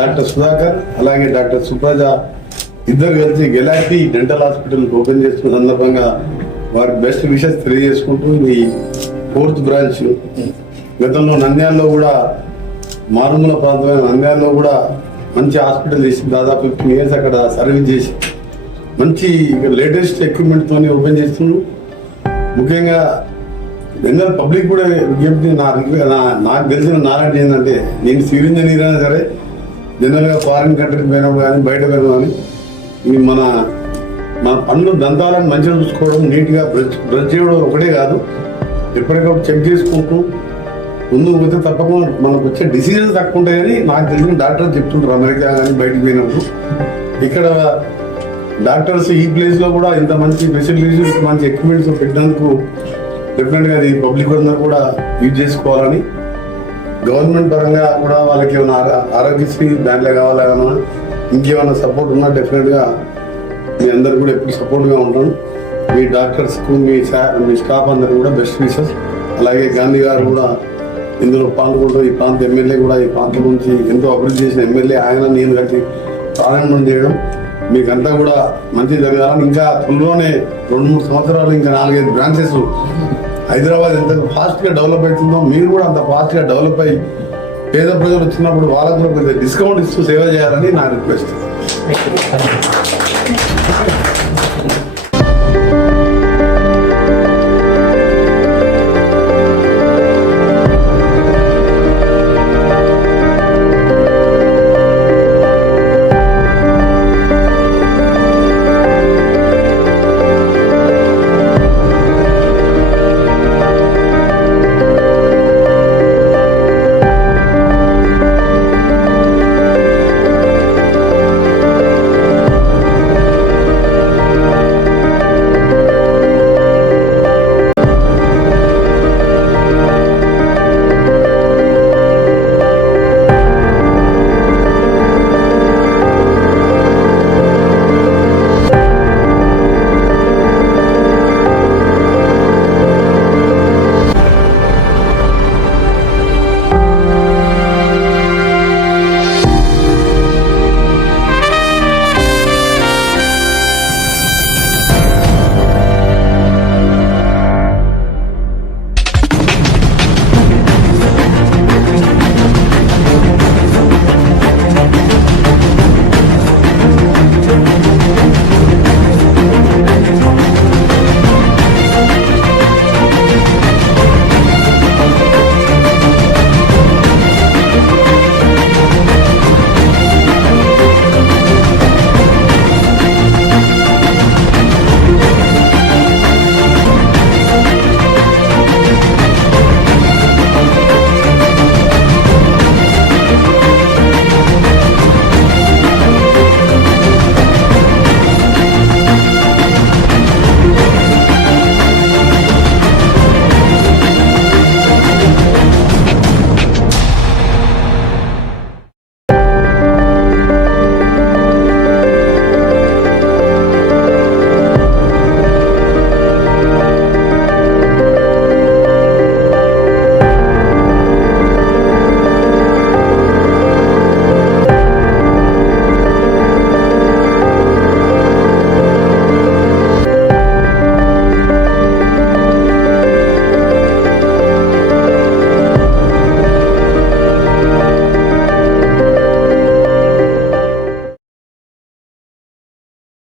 Doctor Sudhakar అలాగే doctor Supraja ఇద్దరు కలిసి గెలాక్సీ డెంటల్ హాస్పిటల్ ఓపెన్ చేస్తున్న సందర్భంగా వారికి బెస్ట్ విషెస్ తెలియజేసుకుంటూ ఈ 4th బ్రాంచ్ గతంలో నంద్యాలలో కూడా మారుమూల ప్రాంతమైన నంద్యాలలో కూడా మంచి హాస్పిటల్ చేసి దాదాపు 15 years అక్కడ సర్వీస్ చేసి మంచి లేటెస్ట్ ఎక్విప్మెంట్తో ఓపెన్ చేస్తున్నాం. ముఖ్యంగా జనరల్ పబ్లిక్ కూడా విజ్ఞప్తి నాకు తెలిసిన నాలెడ్జ్ ఏంటంటే నేను సివిల్ ఇంజనీర్ అయినా సరే జనరల్గా ఫారిన్ కంట్రీకి పోయినప్పుడు కానీ బయట పోయినా కానీ మన పన్ను దంతాలను మంచిగా చూసుకోవడం, నీట్గా బ్రష్ చేయడం ఒకటే కాదు, ఎప్పటికప్పుడు చెక్ చేసుకుంటూ ముందుకు పోతే తప్పకుండా మనకు వచ్చే డిసీజెస్ తక్కువ ఉంటాయని నాకు తెలిసిన డాక్టర్స్ చెప్తుంటారు. అమెరికా కానీ బయటకు పోయినప్పుడు ఇక్కడ డాక్టర్స్ ఈ ప్లేస్లో కూడా ఇంత మంచి ఫెసిలిటీస్ మంచి ఎక్విప్మెంట్స్ పెట్టినందుకు డెఫినెట్గా అది పబ్లిక్ అందరూ కూడా యూజ్ చేసుకోవాలని, గవర్నమెంట్ పరంగా కూడా వాళ్ళకి ఏమైనా ఆరోగ్యశ్రీ దాంట్లో కావాలన్నా ఇంకేమైనా సపోర్ట్ ఉన్నా డెఫినెట్గా మీ అందరు కూడా ఎప్పుడు సపోర్ట్గా ఉంటాను. మీ డాక్టర్స్కు మీ స్టాఫ్ అందరు కూడా బెస్ట్ విషెస్. అలాగే గాంధీ గారు కూడా ఇందులో పాల్గొంటూ ఈ ప్రాంత ఎమ్మెల్యే కూడా ఈ ప్రాంతం నుంచి ఎంతో అభివృద్ధి చేసిన ఎమ్మెల్యే ఆయన నేను కలిసి ప్రారంభం చేయడం మీకంతా కూడా మంచి జరగాలని, ఇంకా త్వరలోనే 2-3 సంవత్సరాలు ఇంకా 4-5 బ్రాంచెస్ హైదరాబాద్ ఎంత ఫాస్ట్గా డెవలప్ అవుతుందో మీరు కూడా అంత ఫాస్ట్గా డెవలప్ అయ్యి పేద ప్రజలు వచ్చినప్పుడు వాళ్ళకు కూడా కొద్దిగా డిస్కౌంట్ ఇస్తూ సేవ చేయాలని నా రిక్వెస్ట్.